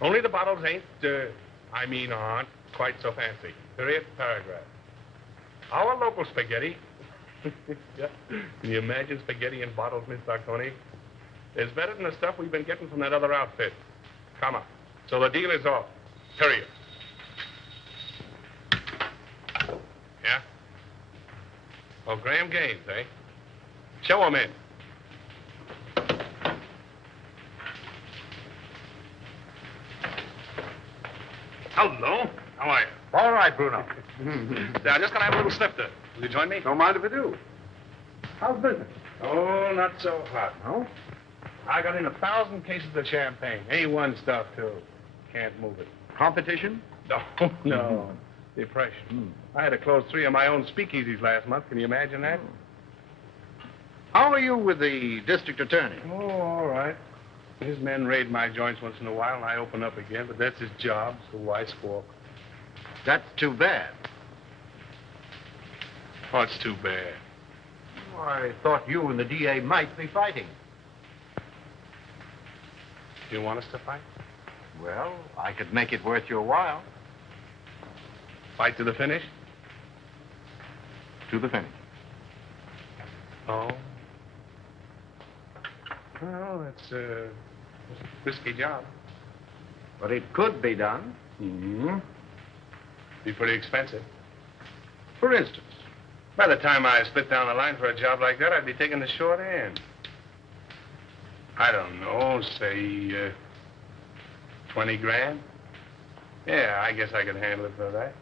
Only the bottles aren't quite so fancy. Period, paragraph. Our local spaghetti. Yeah. Can you imagine spaghetti in bottles, Miss Sarconi? It's better than the stuff we've been getting from that other outfit. Come on. So the deal is off. Period. Yeah? Oh, Graham Gaines, eh? Show him in. Hello. How are you? All right, Bruno. Now, just gonna have a little snifter. Will you join me? Don't mind if I do. How's business? Oh, not so hot. No? I got in 1,000 cases of champagne. A1 stuff, too. Can't move it. Competition? No, no. Depression. I had to close 3 of my own speakeasies last month. Can you imagine that? How are you with the district attorney? Oh, all right. His men raid my joints once in a while, and I open up again, but that's his job, so why squawk? That's too bad. What's too bad? I thought you and the DA might be fighting. Do you want us to fight? Well, I could make it worth your while. Fight to the finish? To the finish. Oh. Well, it's a risky job. But it could be done. Mm-hmm. Be pretty expensive. For instance? By the time I split down the line for a job like that, I'd be taking the short end. I don't know, say, 20 grand? Yeah, I guess I could handle it for that.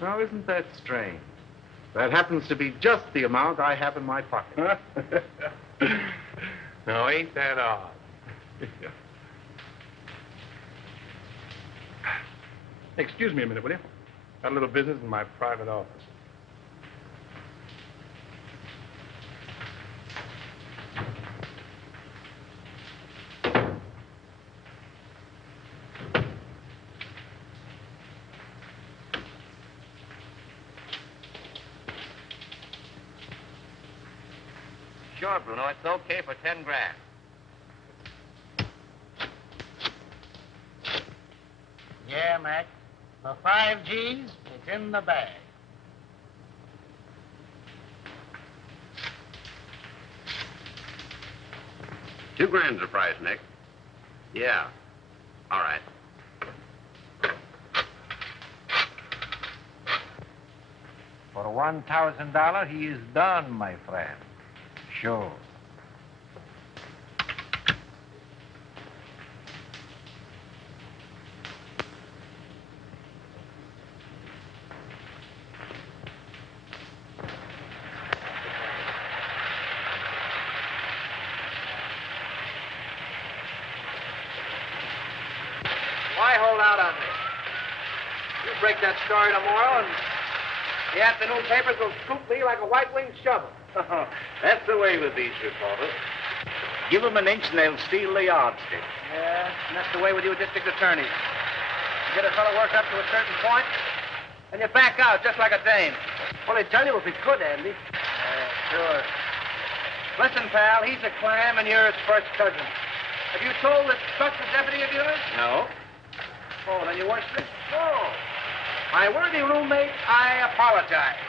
Now, isn't that strange? That happens to be just the amount I have in my pocket. No, ain't that odd? Excuse me a minute, will you? Got a little business in my private office. Sure, Bruno. It's okay for 10 grand. Yeah, Mac. For 5 G's, it's in the bag. $2 grand's the price, Nick. Yeah. All right. For $1,000, he is done, my friend. Sure. Why hold out on me? You break that story tomorrow, and the afternoon papers will scoop me like a white-winged shovel. That's the way with these reporters. Give them an inch and they'll steal the yardstick. Yeah, and that's the way with you district attorneys. You get a fellow worked up to a certain point, and you back out just like a dame. Well, they'd tell you if he could, Andy. Yeah, sure. Listen, pal, he's a clam and you're his first cousin. Have you told that Buck's a deputy of yours? No. Oh, then you weren't sick? Oh. My worthy roommate, I apologize.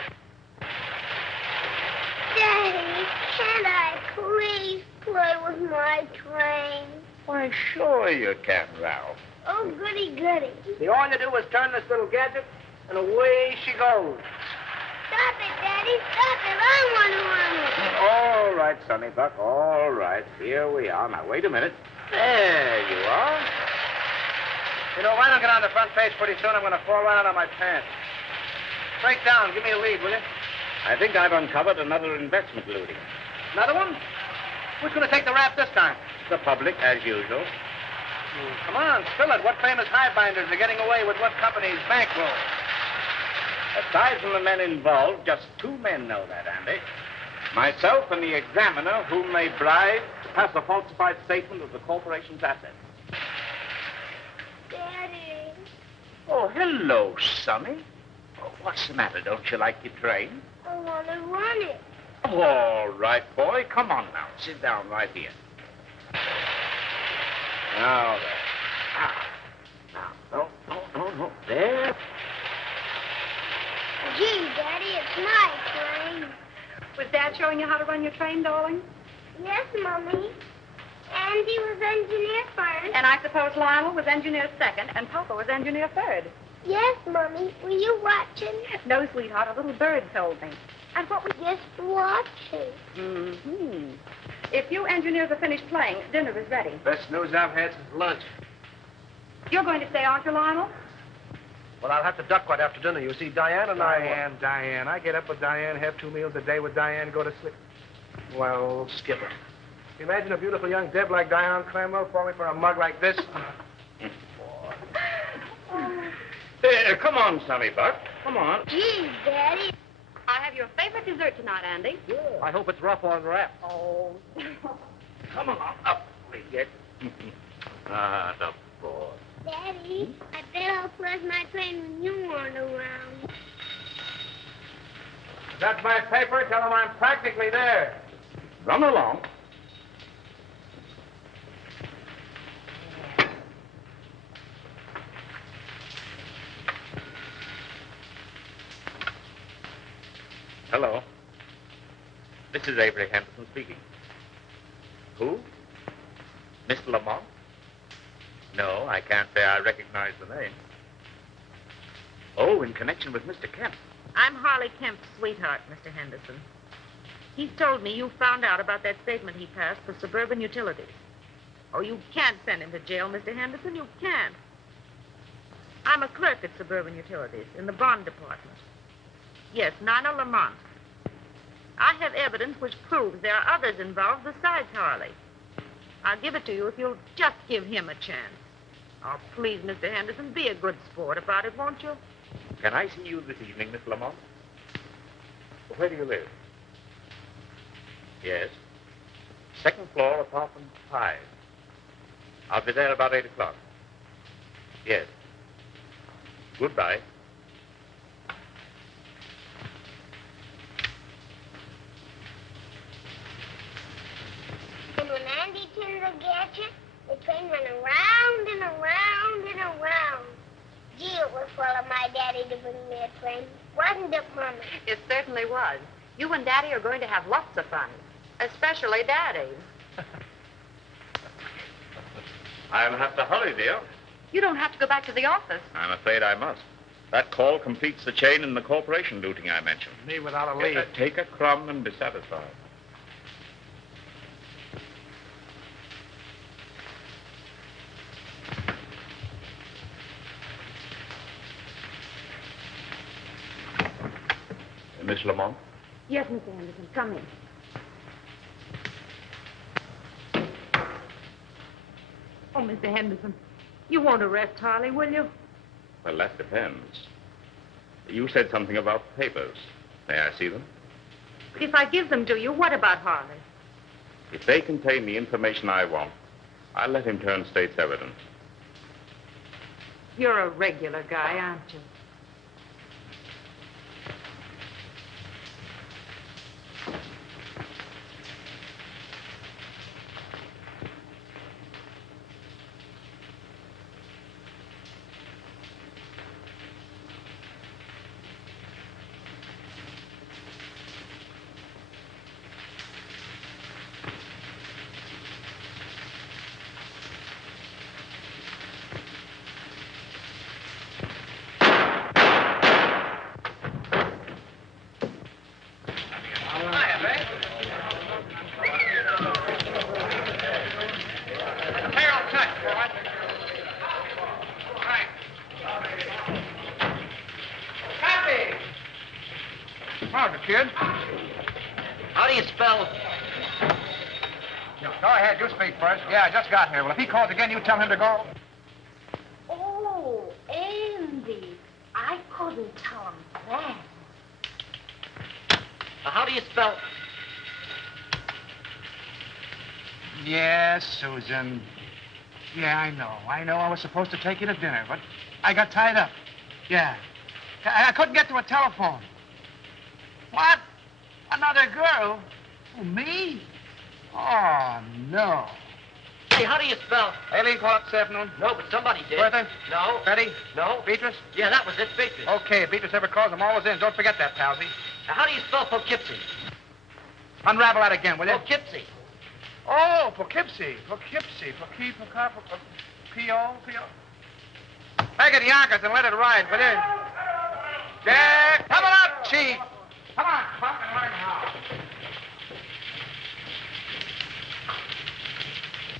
Daddy, can't I please play with my train? Why, sure you can, Ralph. Oh, goody, goody. See, all you do is turn this little gadget, and away she goes. Stop it, Daddy, stop it. I want to run it. All right, Sonny Buck, all right. Here we are. Now, wait a minute. There you are. You know, if I don't get on the front page pretty soon, I'm going to fall right out of my pants. Break down. Give me a lead, will you? I think I've uncovered another investment looting. Another one? Who's going to take the rap this time? The public, as usual. Come on, spill it. What famous highbinders are getting away with what company's bankroll? Aside from the men involved, just 2 men know that, Andy. Myself and the examiner, whom they bribed to pass a falsified statement of the corporation's assets. Daddy. Oh, hello, Sonny. Oh, what's the matter? Don't you like your train? I want to run it. All right, boy. Come on now. Sit down right here. Now, there. Ah, no. There. Gee, Daddy, it's my train. Was Dad showing you how to run your train, darling? Yes, Mommy. Andy was engineer first. And I suppose Lionel was engineer second, and Papa was engineer third. Yes, Mommy. Were you watching? No, sweetheart, a little bird told me. And what was... Just watching. Mm-hmm. If you engineers are finished playing, dinner is ready. Best news I've had since lunch. You're going to stay, aren't you, Lionel? Well, I'll have to duck right after dinner. You see, Diane and Diane. I get up with Diane, have 2 meals a day with Diane, go to sleep. Well, Skipper. Imagine a beautiful young Deb like Diane Cranwell falling for a mug like this. Come on, Sonny Buck. Come on. Gee, Daddy. I have your favorite dessert tonight, Andy. Yeah. I hope it's rough on wrap. Oh. Come on, up we get. The boy. Daddy, I bet I'll flush my train when you aren't around. That's my paper. Tell them I'm practically there. Run along. Hello. This is Avery Henderson speaking. Who? Mr. Lamont? No, I can't say I recognize the name. Oh, in connection with Mr. Kemp. I'm Harley Kemp's sweetheart, Mr. Henderson. He's told me you found out about that statement he passed for Suburban Utilities. Oh, you can't send him to jail, Mr. Henderson. You can't. I'm a clerk at Suburban Utilities in the bond department. Yes, Nina Lamont. I have evidence which proves there are others involved besides Harley. I'll give it to you if you'll just give him a chance. Oh, please, Mr. Henderson, be a good sport about it, won't you? Can I see you this evening, Miss Lamont? Where do you live? Yes. Second floor, apartment 5. I'll be there about 8 o'clock. Yes. Goodbye. And when Andy turned the gadget, the train went around and around and around. Gee, it was full of my daddy to bring me a train. Wasn't it, Mommy? It certainly was. You and Daddy are going to have lots of fun, especially Daddy. I'll have to hurry, dear. You don't have to go back to the office. I'm afraid I must. That call completes the chain in the corporation looting I mentioned. Me without a lead. Take a crumb and be satisfied. Miss Lamont? Yes, Mr. Henderson, come in. Oh, Mr. Henderson, you won't arrest Harley, will you? Well, that depends. You said something about papers. May I see them? If I give them to you, what about Harley? If they contain the information I want, I'll let him turn state's evidence. You're a regular guy, aren't you? How's it, kid? How do you spell? Go ahead, you speak first. Yeah, I just got here. Well, if he calls again, you tell him to go. Oh, Andy. I couldn't tell him that. How do you spell? Yes, Susan. Yeah, I know. I was supposed to take you to dinner, but I got tied up. Yeah. I couldn't get to a telephone. What? Another girl? Oh, me? Oh, no. Hey, how do you spell? Aileen called up this afternoon. No, but somebody did. Bertha? No. Betty? No. Beatrice? Yeah, that was it, Beatrice. Okay, if Beatrice ever calls, I'm always in. Don't forget that, Palsy. Now, how do you spell Poughkeepsie? Unravel that again, will you? Poughkeepsie. Oh, Poughkeepsie. P-O. Take it, Yonkers, and let it ride, will you? Jack, come on up, Chief. Come on, Buck, and learn how.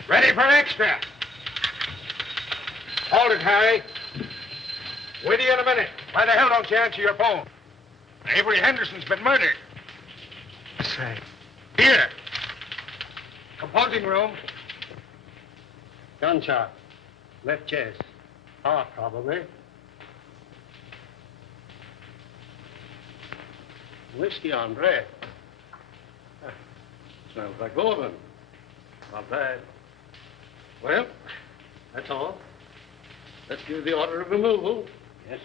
Ready for extra. Hold it, Harry. With you in a minute. Why the hell don't you answer your phone? Avery Henderson's been murdered. Say. Here. Composing room. Gunshot. Left chest. Heart, probably. Whiskey on breath. Smells like Gordon. Not bad. Well, that's all. Let's give the order of removal. Yes.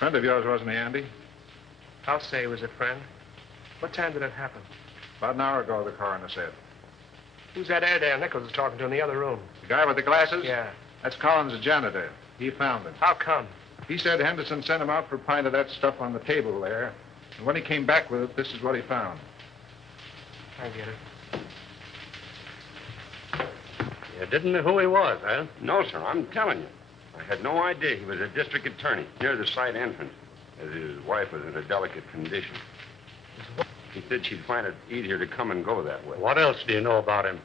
Friend of yours, wasn't he, Andy? I'll say he was a friend. What time did it happen? About an hour ago, the coroner said. Who's that Airedale Nichols was talking to in the other room? The guy with the glasses? Yeah. That's Collins, the janitor. He found him. How come? He said Henderson sent him out for a pint of that stuff on the table there. And when he came back with it, this is what he found. I get it. You didn't know who he was, huh? No, sir, I'm telling you. I had no idea he was a district attorney near the side entrance, as his wife was in a delicate condition. He said she'd find it easier to come and go that way. What else do you know about him?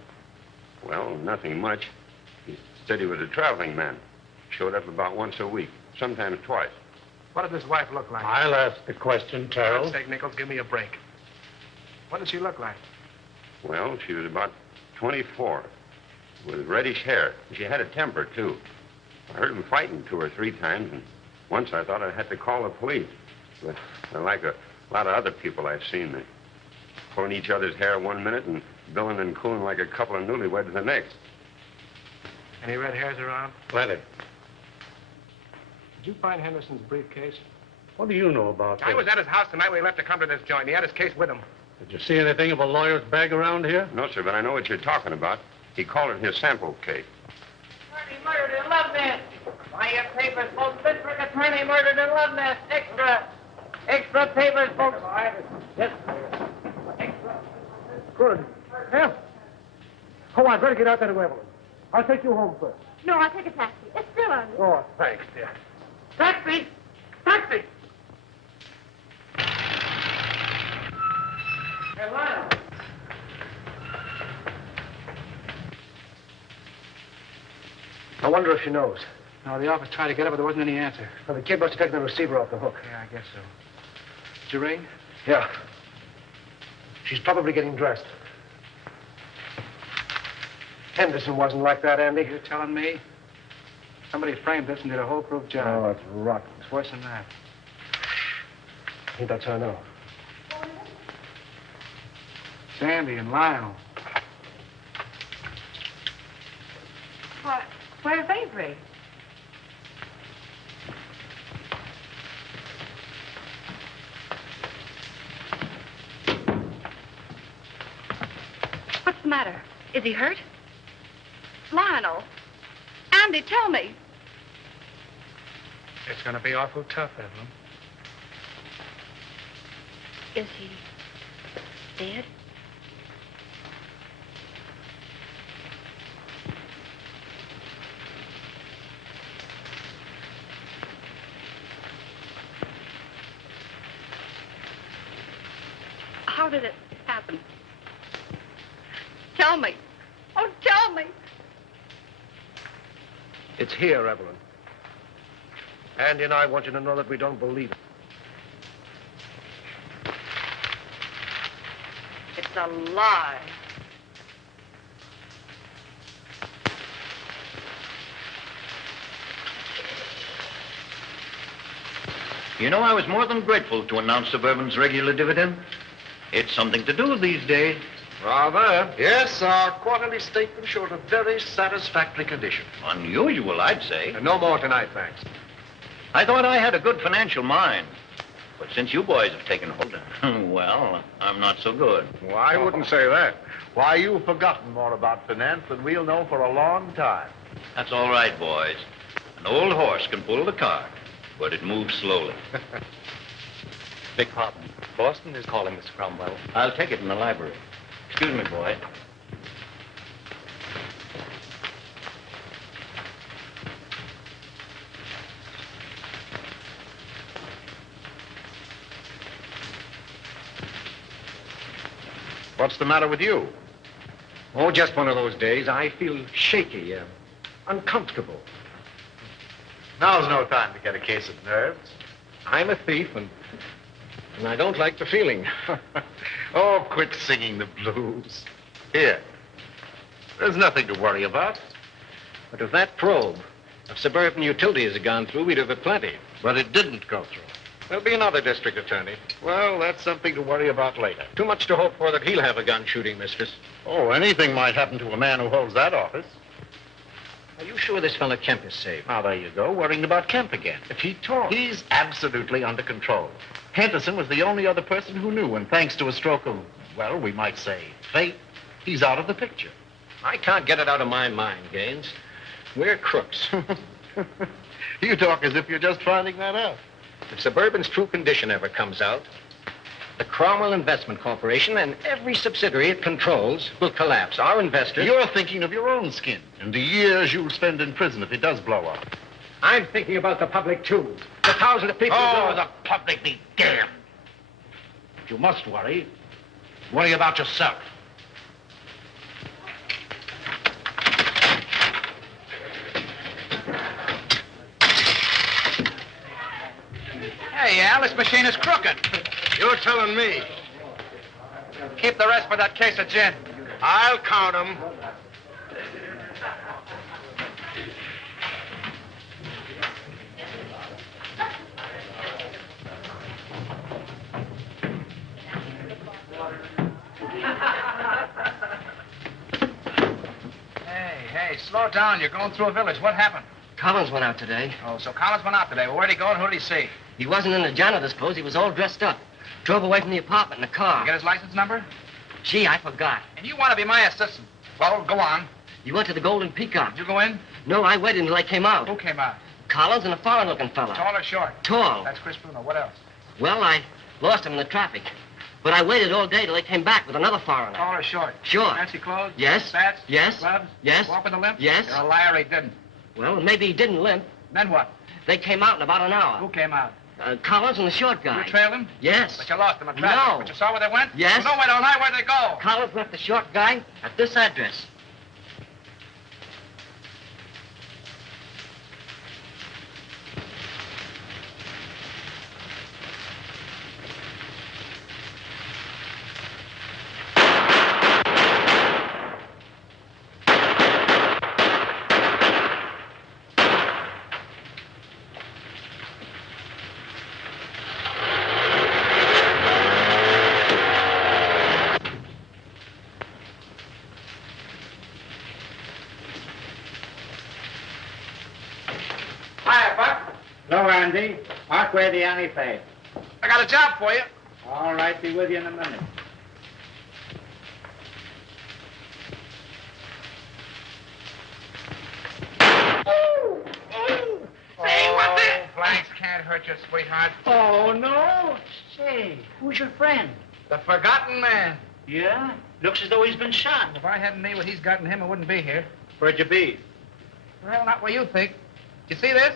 Well, nothing much. He said he was a traveling man. Showed up about once a week, sometimes twice. What did his wife look like? I'll ask the question, For Terrell. God's sake, Nichols, give me a break. What did she look like? Well, she was about 24, with reddish hair. She had a temper, too. I heard them fighting 2 or 3 times, and once I thought I had to call the police. But like a lot of other people I've seen, they pulling each other's hair one minute and billing and cooling like a couple of newlyweds the next. Any red hairs around? Plenty. Did you find Henderson's briefcase? What do you know about I this? was at his house the night we left to come to this joint. He had his case with him. Did you see anything of a lawyer's bag around here? No, sir, but I know what you're talking about. He called it his sample case. Attorney murdered in Love Nest. Buy your papers, folks. District attorney murdered in Love Nest. Extra. Extra papers, folks. Yes. Extra. Good. Yeah. Come on, better get out there to Evelyn. I'll take you home first. No, I'll take a taxi. It's still on. Oh, thanks, dear. Taxi. Taxi. Hey, Lionel. I wonder if she knows. No, the office tried to get her, but there wasn't any answer. Well, the kid must have taken the receiver off the hook. Yeah, I guess so. Did you ring? Yeah. She's probably getting dressed. Henderson wasn't like that, Andy. You're telling me? Somebody framed this and did a whole-proof job. Oh, it's rotten. It's worse than that. I think that's how I know. Sandy and Lionel. What? Where's Avery? What's the matter? Is he hurt? Lionel. Andy, tell me. It's going to be awful tough, Evelyn. Is he dead? How did it happen? Tell me. Oh, tell me. It's here, Evelyn. Andy and I want you to know that we don't believe it. It's a lie. You know, I was more than grateful to announce Suburban's regular dividend. It's something to do these days. Rather. Yes, our quarterly statement showed a very satisfactory condition. Unusual, I'd say. And no more tonight, thanks. I thought I had a good financial mind. But since you boys have taken hold, well, I'm not so good. Well, I wouldn't say that. Why, you've forgotten more about finance than we'll know for a long time. That's all right, boys. An old horse can pull the cart, but it moves slowly. Beg pardon. Boston is calling, Mr. Cromwell. I'll take it in the library. Excuse me, boy. What's the matter with you? Oh, just one of those days. I feel shaky, uncomfortable. Now's no time to get a case of nerves. I'm a thief, and I don't like the feeling. Oh, quit singing the blues. Here. There's nothing to worry about. But if that probe of Suburban Utilities had gone through, we'd have had plenty. But it didn't go through. There'll be another district attorney. Well, that's something to worry about later. Too much to hope for that he'll have a gun shooting mistress. Oh, anything might happen to a man who holds that office. Are you sure this fellow Kemp is safe? Now, there you go, worrying about Kemp again. If he talks. He's absolutely under control. Henderson was the only other person who knew, and thanks to a stroke of, well, we might say, fate, he's out of the picture. I can't get it out of my mind, Gaines. We're crooks. You talk as if you're just finding that out. If Suburban's true condition ever comes out, the Cromwell Investment Corporation and every subsidiary it controls will collapse. Our investors... You're thinking of your own skin and the years you'll spend in prison if it does blow up. I'm thinking about the public, too. The thousands of people... Oh, the public be damned. If you must worry about yourself. Hey, Al, this machine is crooked. You're telling me. Keep the rest for that case of gin. I'll count them. Hey, slow down. You're going through a village. What happened? Collins went out today. Oh, so Collins went out today. Well, where'd he go and who did he see? He wasn't in the janitor's clothes. He was all dressed up. Drove away from the apartment in a car. You get his license number? Gee, I forgot. And you want to be my assistant. Well, go on. He went to the Golden Peacock. Did you go in? No, I waited until I came out. Who came out? Collins and a foreign-looking fella. Tall or short? Tall. That's Chris Bruno. What else? Well, I lost him in the traffic. But I waited all day till they came back with another foreigner. Tall or short? Short. Fancy clothes? Yes. Spats? Yes. Gloves? Yes. Walk with a limp? Yes. You're a liar, he didn't. Well, maybe he didn't limp. Then what? They came out in about an hour. Who came out? Collins and the short guy. You trailed him? Yes. But you lost him in traffic. No. But you saw where they went? Yes. Well, no, wait all night. Where'd they go? Collins left the short guy at this address. Hiya, Buck. Hello, Andy. Mark where the alley paid. I got a job for you. All right, be with you in a minute. Hey, what the? Blanks can't hurt you, sweetheart. Oh, no. Say, who's your friend? The forgotten man. Yeah? Looks as though he's been shot. If I hadn't made what he's got in him, I wouldn't be here. Where'd you be? Well, not what you think. You see this?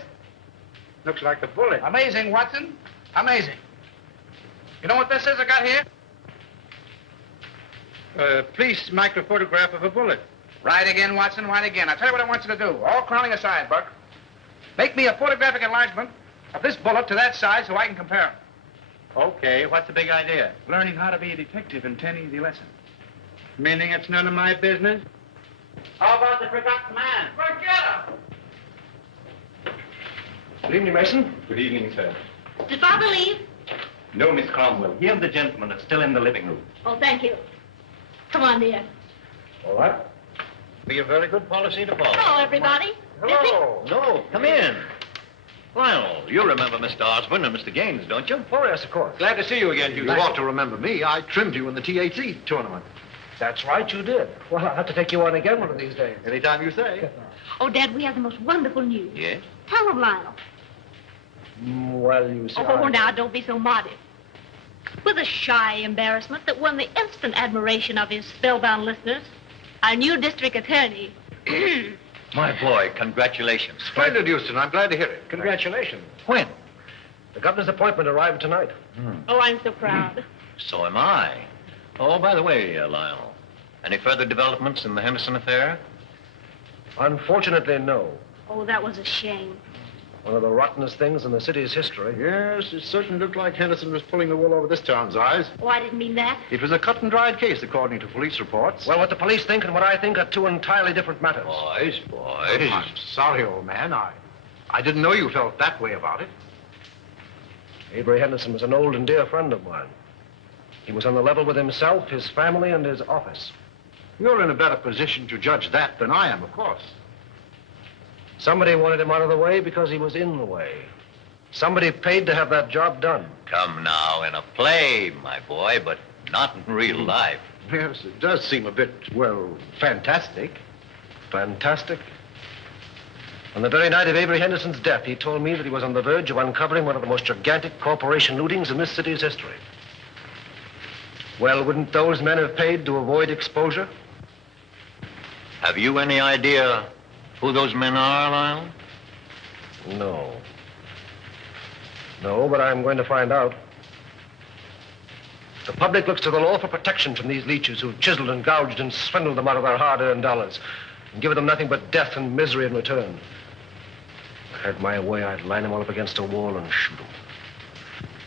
Looks like a bullet. Amazing, Watson. Amazing. You know what this is I got here? Police microphotograph of a bullet. Right again, Watson, right again. I'll tell you what I want you to do. All crowning aside, Buck. Make me a photographic enlargement of this bullet to that size so I can compare them. Okay, what's the big idea? Learning how to be a detective in 10 easy lessons. Meaning it's none of my business? How about the forgotten man? Forget him! Good evening, Mason. Good evening, sir. Did Father leave? No, Miss Cromwell. He and the gentleman are still in the living room. Oh, thank you. Come on, dear. All right. Be a very good policy to follow. Hello, everybody. Hello. No, come in. Well, you remember Mr. Osborne and Mr. Gaines, don't you? Oh, yes, of course. Glad to see you again, Houston. You ought to remember me. I trimmed you in the THC tournament. That's right, you did. Well, I'll have to take you on again one of these days. Anytime you say. Oh, Dad, we have the most wonderful news. Yes? Tell them, Lionel. Well, you see... Oh, now, don't be so modest. With a shy embarrassment that won the instant admiration of his spellbound listeners, our new district attorney... My boy, congratulations. Splendid, Houston. I'm glad to hear it. Congratulations. When? The governor's appointment arrived tonight. Oh, I'm so proud. So am I. Oh, by the way, Lionel, any further developments in the Henderson affair? Unfortunately, no. Oh, that was a shame. One of the rottenest things in the city's history. Yes, it certainly looked like Henderson was pulling the wool over this town's eyes. Oh, I didn't mean that. It was a cut and dried case, according to police reports. Well, what the police think and what I think are two entirely different matters. Boys. I'm sorry, old man. I didn't know you felt that way about it. Avery Henderson was an old and dear friend of mine. He was on the level with himself, his family, and his office. You're in a better position to judge that than I am, of course. Somebody wanted him out of the way because he was in the way. Somebody paid to have that job done. Come now, in a play, my boy, but not in real life. Yes, it does seem a bit, well, fantastic. Fantastic. On the very night of Avery Henderson's death, he told me that he was on the verge of uncovering one of the most gigantic corporation lootings in this city's history. Well, wouldn't those men have paid to avoid exposure? Have you any idea who those men are, Lionel? No. No, but I'm going to find out. The public looks to the law for protection from these leeches who've chiseled and gouged and swindled them out of their hard-earned dollars and given them nothing but death and misery in return. If I had my way, I'd line them all up against a wall and shoot them.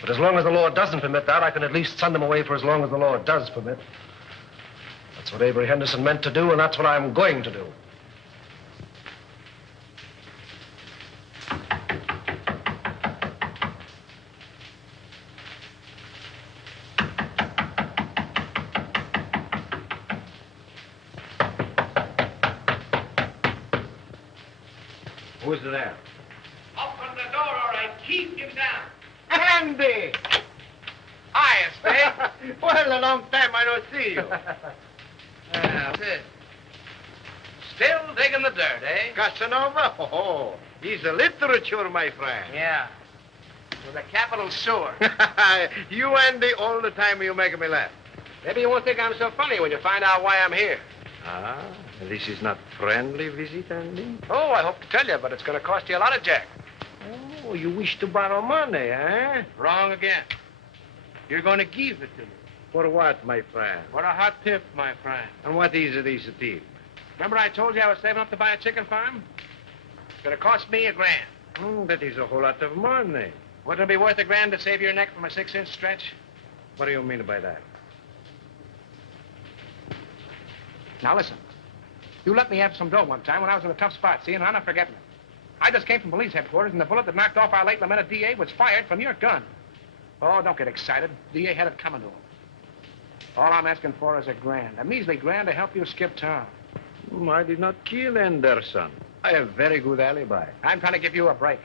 But as long as the law doesn't permit that, I can at least send them away for as long as the law does permit. That's what Avery Henderson meant to do, and that's what I'm going to do. Who's there? Open the door, all right. Keep him down. Andy! Hi, Spade. Well, a long time I don't see you. That's it. Still digging the dirt, eh? Casanova? Oh, he's a literature, my friend. Yeah. With a capital sewer. You, Andy, all the time you make me laugh. Maybe you won't think I'm so funny when you find out why I'm here. Ah, this is not friendly visit, Andy? Oh, I hope to tell you, but it's going to cost you a lot of jack. Oh, you wish to borrow money, eh? Wrong again. You're going to give it to me. For what, my friend? For a hot tip, my friend. And what is this tip? Remember I told you I was saving up to buy a chicken farm? It's going to cost me $1,000. Oh, that is a whole lot of money. Wouldn't it be worth $1,000 to save your neck from a 6-inch stretch? What do you mean by that? Now, listen. You let me have some dough one time when I was in a tough spot, see, and I'm not forgetting it. I just came from police headquarters, and the bullet that knocked off our late lamented DA was fired from your gun. Oh, don't get excited. DA had it coming to him. All I'm asking for is $1,000, a measly $1,000 to help you skip town. I did not kill Anderson. I have very good alibi. I'm trying to give you a break.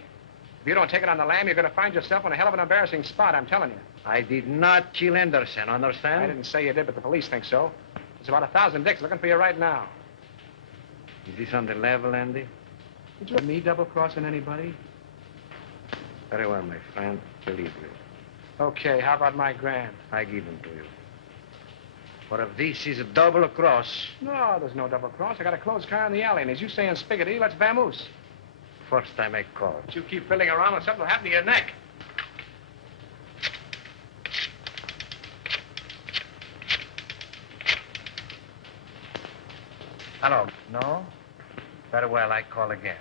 If you don't take it on the lam, you're going to find yourself in a hell of an embarrassing spot, I'm telling you. I did not kill Anderson, understand? I didn't say you did, but the police think so. There's about 1,000 dicks looking for you right now. Is this on the level, Andy? Did you me double-crossing anybody? Very well, my friend. Believe me. Okay, how about my $1,000? I give them to you. For if this is a double cross... No, there's no double cross. I got a closed car in the alley, and as you say in Spiggity, let's vamoose. First time I call. But you keep fiddling around and something will happen to your neck. Hello. No? Very well, I call again.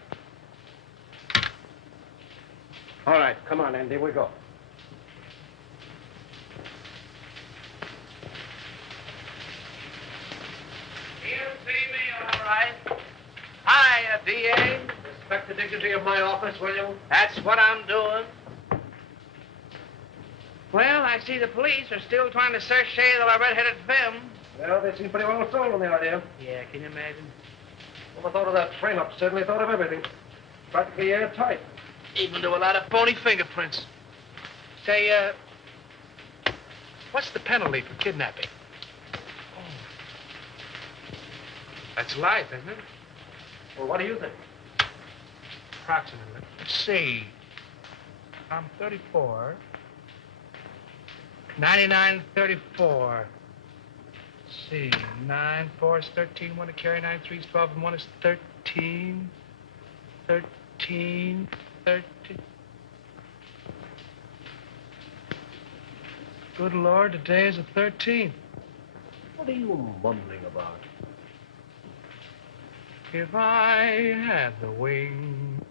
All right, come on, Andy, we go. You see me, all right? Hiya, D.A. Respect the dignity of my office, will you? That's what I'm doing. Well, I see the police are still trying to search shade of our red-headed femme. Well, they seem pretty well sold on the idea. Yeah, can you imagine? Never thought of that frame-up. Certainly thought of everything. Practically airtight. Even to a lot of phony fingerprints. Say, what's the penalty for kidnapping? Oh. That's life, isn't it? Well, what do you think? Approximately. Let's see. I'm 34. 99, 34. Let's see. 9, 4 is 13. 1 to carry 9, 3 is 12, and 1 is 13. 13. 13. Good Lord, today is the 13th. What are you mumbling about? If I had the wing.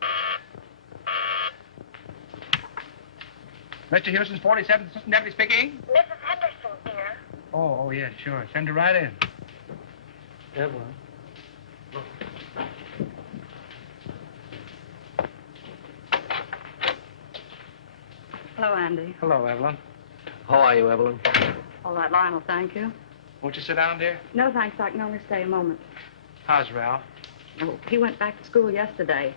Mr. Houston's 47th Assistant Deputy speaking. Mrs. Henderson here. Oh, yeah, sure. Send her right in. Evelyn. Hello, Andy. Hello, Evelyn. How are you, Evelyn? All right, Lionel, thank you. Won't you sit down, dear? No, thanks. I can only stay a moment. How's Ralph? Oh, he went back to school yesterday.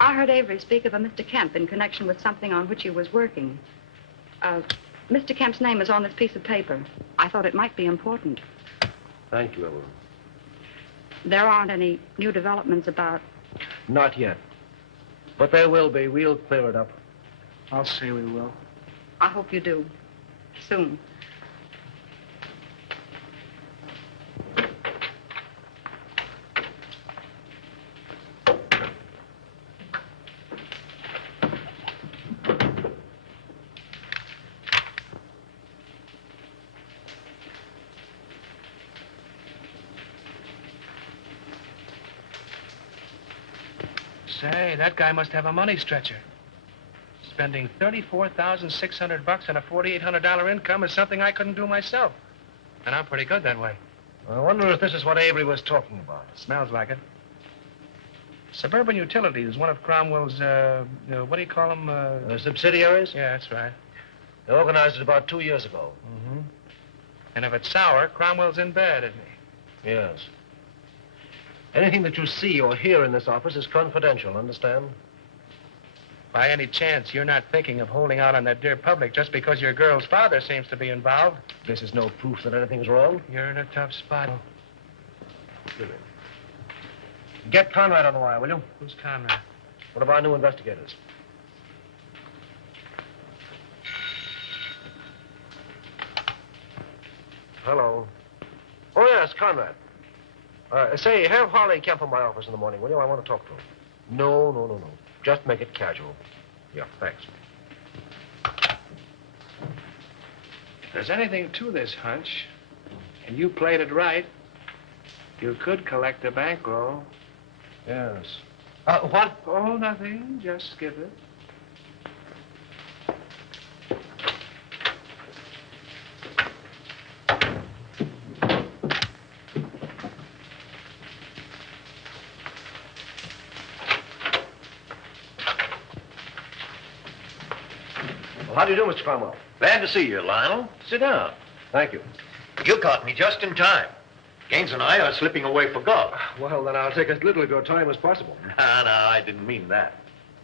I heard Avery speak of a Mr. Kemp in connection with something on which he was working. Mr. Kemp's name is on this piece of paper. I thought it might be important. Thank you, Evelyn. There aren't any new developments about... Not yet. But there will be. We'll clear it up. I'll say we will. I hope you do. Soon. Say, that guy must have a money stretcher. Spending $34,600 on a $4,800 income is something I couldn't do myself. And I'm pretty good that way. I wonder if this is what Avery was talking about. Smells like it. Suburban Utilities is one of Cromwell's, what do you call them? Subsidiaries? Yeah, that's right. They organized it about 2 years ago. Mm-hmm. And if it's sour, Cromwell's in bed, isn't he? Yes. Anything that you see or hear in this office is confidential, understand? By any chance, you're not thinking of holding out on that dear public just because your girl's father seems to be involved? This is no proof that anything's wrong. You're in a tough spot. Get Conrad on the wire, will you? Who's Conrad? One of our new investigators. Hello. Oh, yes, Conrad. Say, have Harley Kemp in my office in the morning, will you? I want to talk to him. No. Just make it casual. Yeah, thanks. If there's anything to this hunch, and you played it right, you could collect a bankroll. Yes. What? Oh, nothing. Just skip it. How do you do, Mr. Cromwell? Glad to see you, Lionel. Sit down. Thank you. You caught me just in time. Gaines and I are slipping away for golf. Well, then I'll take as little of your time as possible. No, I didn't mean that.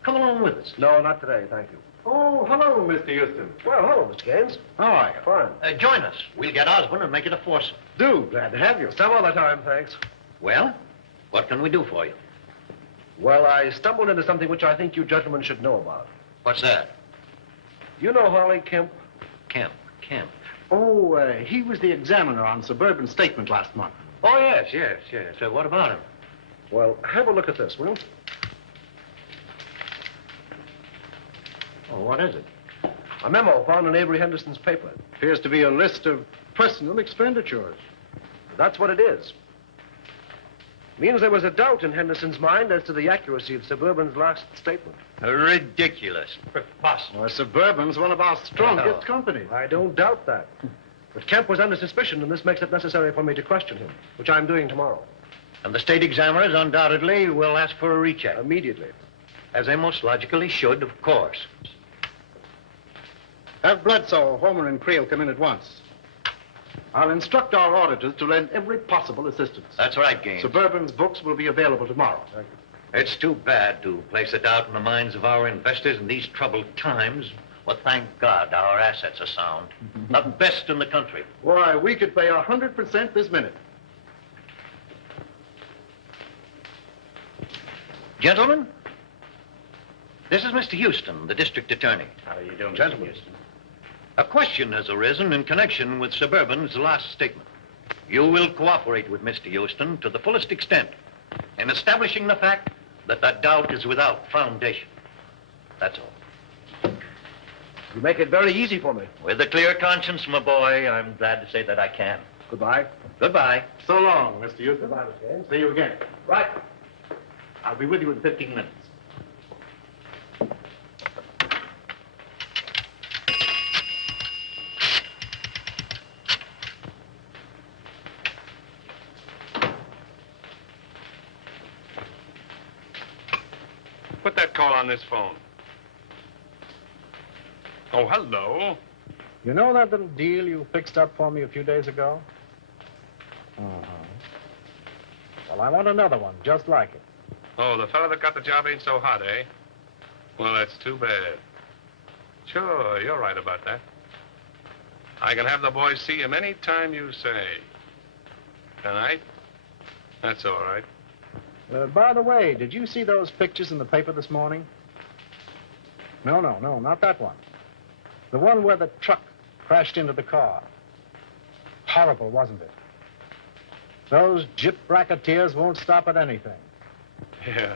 Come along with us. No, not today, thank you. Oh, hello, Mr. Houston. Well, hello, Mr. Gaines. How are you? Fine. Join us. We'll get Osborne and make it a foursome. Do. Glad to have you. Some other time, thanks. Well, what can we do for you? Well, I stumbled into something which I think you gentlemen should know about. What's that? You know Harley Kemp? Kemp. Oh, he was the examiner on Suburban Statement last month. Oh, yes. So what about him? Well, have a look at this, will you? Oh, what is it? A memo found in Avery Henderson's paper. Appears to be a list of personal expenditures. That's what it is. Means there was a doubt in Henderson's mind as to the accuracy of Suburban's last statement. Ridiculous. Well, Suburban's one of our strongest companies. I don't doubt that. But Kemp was under suspicion, and this makes it necessary for me to question him, which I'm doing tomorrow. And the state examiners undoubtedly will ask for a recheck. Immediately. As they most logically should, of course. Have Bledsoe, Homer, and Creel come in at once. I'll instruct our auditors to lend every possible assistance. That's right, Gaines. Suburban's books will be available tomorrow. Thank It's too bad to place a doubt in the minds of our investors in these troubled times. But thank God our assets are sound. The best in the country. Why, we could pay 100% this minute. Gentlemen, this is Mr. Houston, the district attorney. How are you doing, Gentlemen. Mr. Houston? A question has arisen in connection with Suburban's last statement. You will cooperate with Mr. Houston to the fullest extent in establishing the fact that the doubt is without foundation. That's all. You make it very easy for me. With a clear conscience, my boy, I'm glad to say that I can. Goodbye. Goodbye. So long, Mr. Houston. Goodbye, Mr. Haynes. See you again. Right. I'll be with you in 15 minutes. Put that call on this phone. Oh, hello. You know that little deal you fixed up for me a few days ago? Well, I want another one, just like it. Oh, the fellow that got the job ain't so hot, eh? Well, that's too bad. Sure, you're right about that. I can have the boys see him any time you say. Tonight? That's all right. By the way, did you see those pictures in the paper this morning? No, not that one. The one where the truck crashed into the car. Horrible, wasn't it? Those gyp racketeers won't stop at anything. Yeah.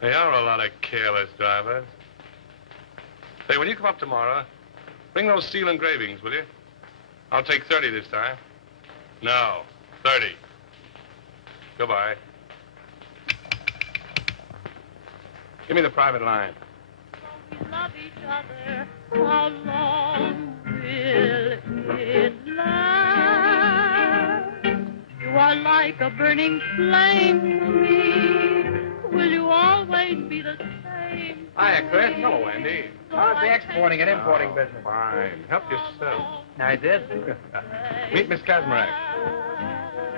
They are a lot of careless drivers. Say, when you come up tomorrow, bring those steel engravings, will you? I'll take 30 this time. No, 30. Goodbye. Give me the private line. We love each other. How long will it last? You are like a burning flame to me. Will you always be the same? Hiya, Chris. Hello, Andy. How's the exporting and importing business? Fine. Help yourself. I did. Meet Miss Kazmarek.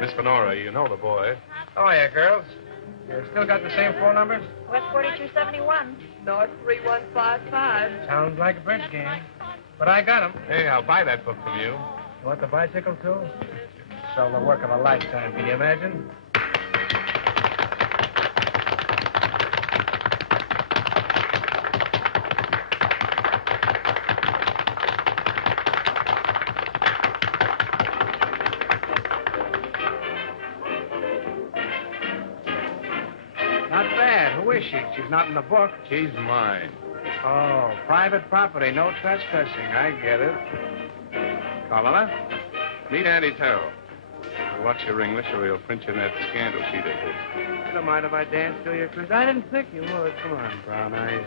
Miss Fenora, you know the boy. Oh, yeah, girls. You still got the same phone numbers? West 4271. North 3155. Sounds like a bridge game. But I got 'em. Hey, I'll buy that book from you. You want the bicycle, too? Sell the work of a lifetime, can you imagine? Not bad. Who is she? She's not in the book. She's mine. Oh, private property, no trespassing. I get it. Colonna, meet Andy Terrell. Watch your English or he'll print you in that scandal sheet of his. You don't mind if I dance to you, Chris? I didn't think you would. Come on, Brown Eyes.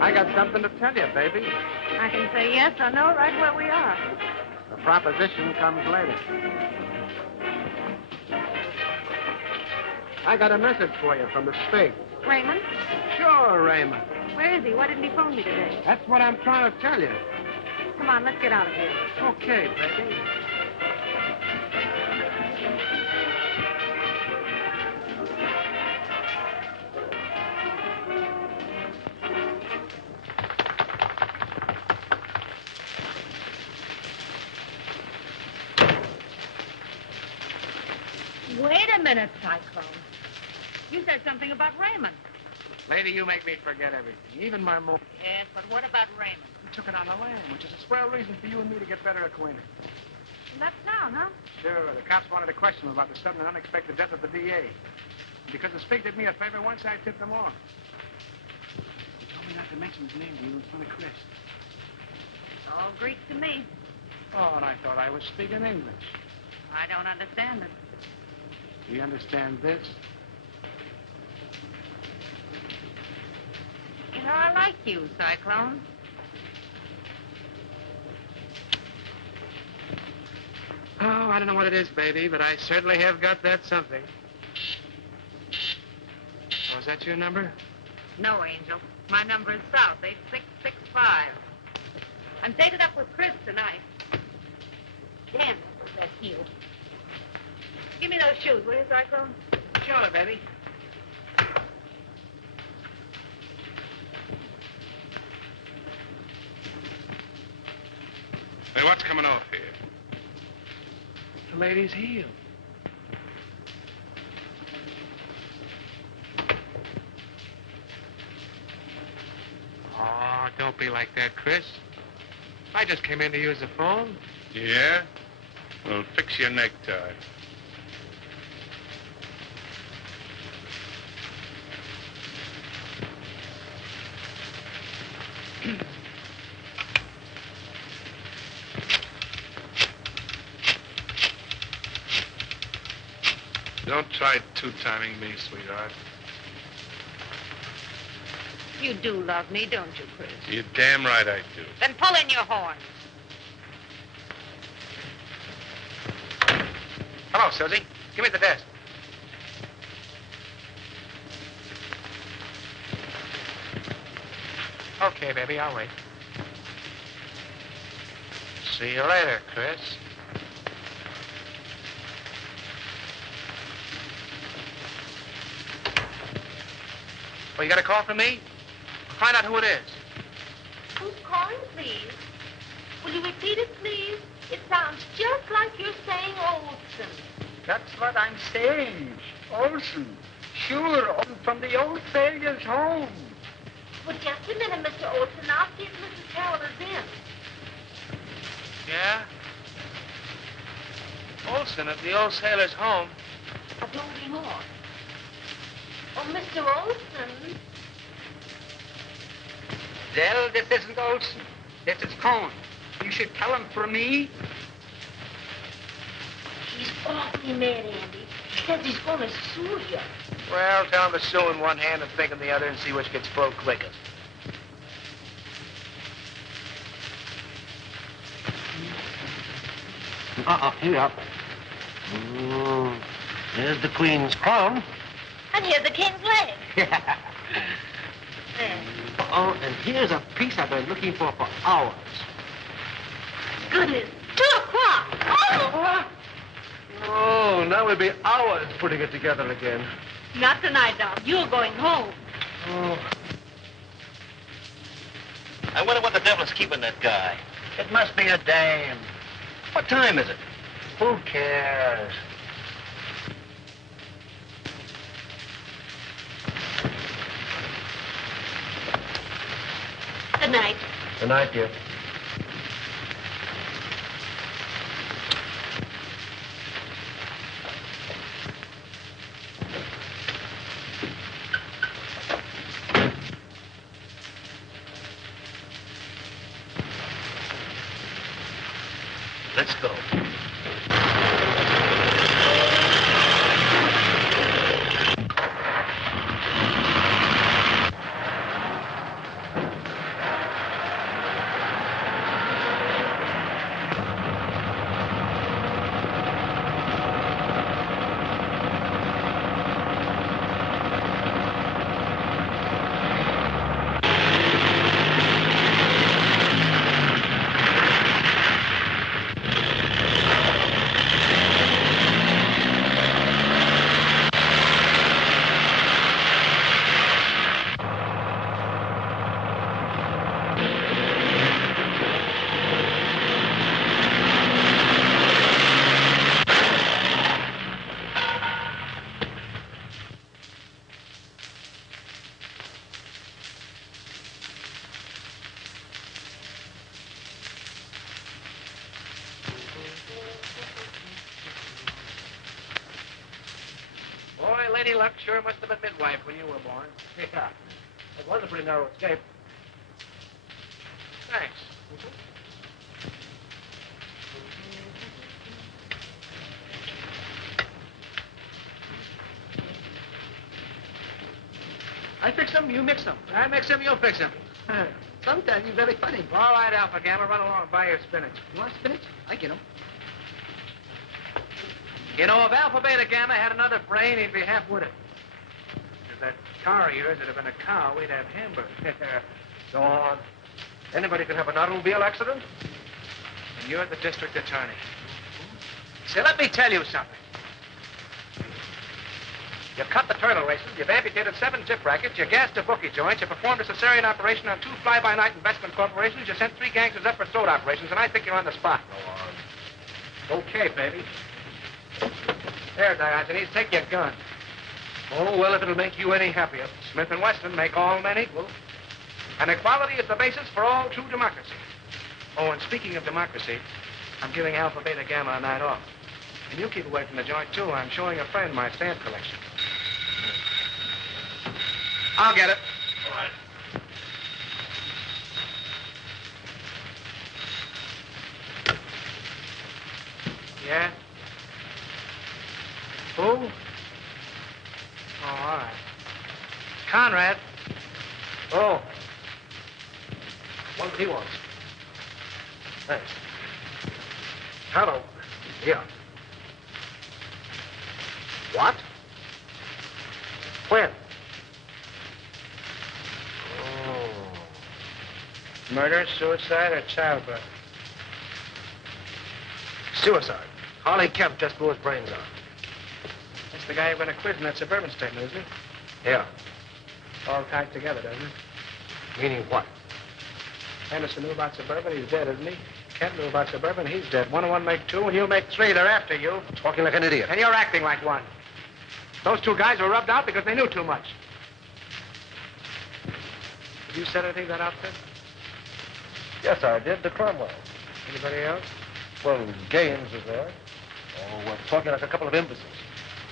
I got something to tell you, baby. I can say yes or no right where we are. The proposition comes later. I got a message for you from the state. Raymond? Sure, Raymond. Where is he? Why didn't he phone me today? That's what I'm trying to tell you. Come on, let's get out of here. Okay, baby. Wait a minute, Cyclone. You said something about Raymond. Lady, you make me forget everything, even my mo... Yes, but what about Raymond? We took it on the lam, which is a swell reason for you and me to get better acquainted. That's town, huh? Sure, the cops wanted to question him about the sudden and unexpected death of the DA. Because the Spig did me a favor once, I tipped him off. He told me not to mention his name to you in front of Chris. It's all Greek to me. Oh, and I thought I was speaking English. I don't understand it. Do you understand this? You know, I like you, Cyclone. Oh, I don't know what it is, baby, but I certainly have got that something. Oh, is that your number? No, Angel. My number is South 8664. 5. I'm dated up with Chris tonight. Damn, that heel. Give me those shoes, will you, Cyclone? Sure, baby. Hey, what's coming off here? The lady's heel. Oh, don't be like that, Chris. I just came in to use the phone. Yeah? Well, fix your necktie. Don't try two-timing me, sweetheart. You do love me, don't you, Chris? You're damn right I do. Then pull in your horn. Hello, Susie. Give me the desk. Okay, baby, I'll wait. See you later, Chris. Well, you got a call from me? Find out who it is. Who's calling, please? Will you repeat it, please? It sounds just like you're saying Olson. That's what I'm saying. Olson. Sure, from the old sailor's home. Well, just a minute, Mr. Olson. I'll see if Mrs. Carroll is in. Yeah? Olson at the old sailor's home. A building on. Oh, Mr. Olson. Well, this isn't Olson. This is Cohn. You should tell him for me. He's awfully mad, Andy. He says he's going to sue you. Well, tell him to sue in one hand and think in the other and see which gets full quickest. Here you are. There's the Queen's crown. And here's the king's leg. There. Oh, and here's a piece I've been looking for hours. Goodness, 2 o'clock. Oh! Oh, now we'll be hours putting it together again. Not tonight, Doc. You're going home. Oh. I wonder what the devil's keeping that guy. It must be a dame. What time is it? Who cares? Good night. Good night, dear. Let's go. Boy, Lady Luck sure must have been midwife when you were born. Yeah. It was a pretty narrow escape. Thanks. I fix them, you mix them. I mix them, you fix them. Sometimes you're very funny. All right, Alpha Gamma, run along and buy your spinach. You want spinach? I get 'em. You know, if Alpha Beta Gamma had another brain, he'd be half with it. If that car of yours had been a cow, we'd have hamburgers. Go on. Anybody can have an automobile accident. And you're the district attorney. Say, let me tell you something. You've cut the turtle races, you've amputated 7 tip rackets, you gassed a bookie joint, you performed a cesarean operation on 2 fly-by-night investment corporations, you sent 3 gangsters up for throat operations, and I think you're on the spot. Go on. Okay, baby. There, Diogenes, take your gun. Oh, well, if it'll make you any happier. Smith & Wesson make all men equal. And equality is the basis for all true democracy. Oh, and speaking of democracy, I'm giving Alpha, Beta, Gamma a night off. And you keep away from the joint, too. I'm showing a friend my stamp collection. I'll get it. All right. Yeah? Who? Oh, all right. Conrad. Oh. What he wants. Thanks. Hello. Yeah. What? When? Oh. Murder, suicide, or childbirth? Suicide. Harley Kemp just blew his brains out. That's the guy you're going to quiz in that suburban statement, isn't he? Yeah. All tied together, doesn't it? Meaning what? Henderson knew about suburban. He's dead, isn't he? Kemp knew about suburban. He's dead. 1 and 1 make 2, and you make 3. They're after you. Talking like an idiot. And you're acting like one. Those 2 guys were rubbed out because they knew too much. Did you set anything to that outfit? Yes, I did. To Cromwell. Anybody else? Well, Gaines is there. Oh, we're talking like a couple of imbeciles.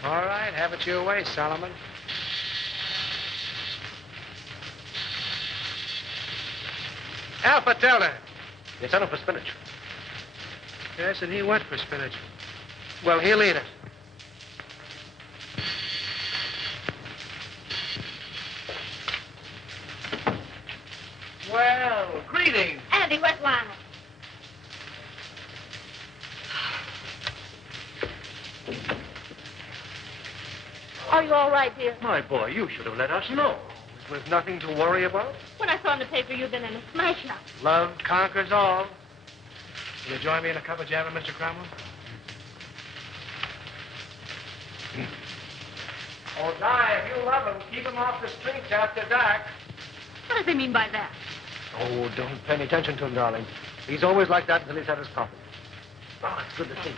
All right, have it your way, Solomon. Alpha, tell her. You sent him for spinach. Yes, and he went for spinach. Well, he'll eat it. Well, greetings. Andy, where's Lionel? Are you all right, dear? My boy, you should have let us know. With nothing to worry about? When I saw in the paper you'd been in a smash-up. Love conquers all. Will you join me in a cup of java, Mr. Cromwell? Oh, Di, if you love him, keep him off the streets after dark. What does he mean by that? Oh, don't pay any attention to him, darling. He's always like that until he's had his coffee. Oh, it's good to see you.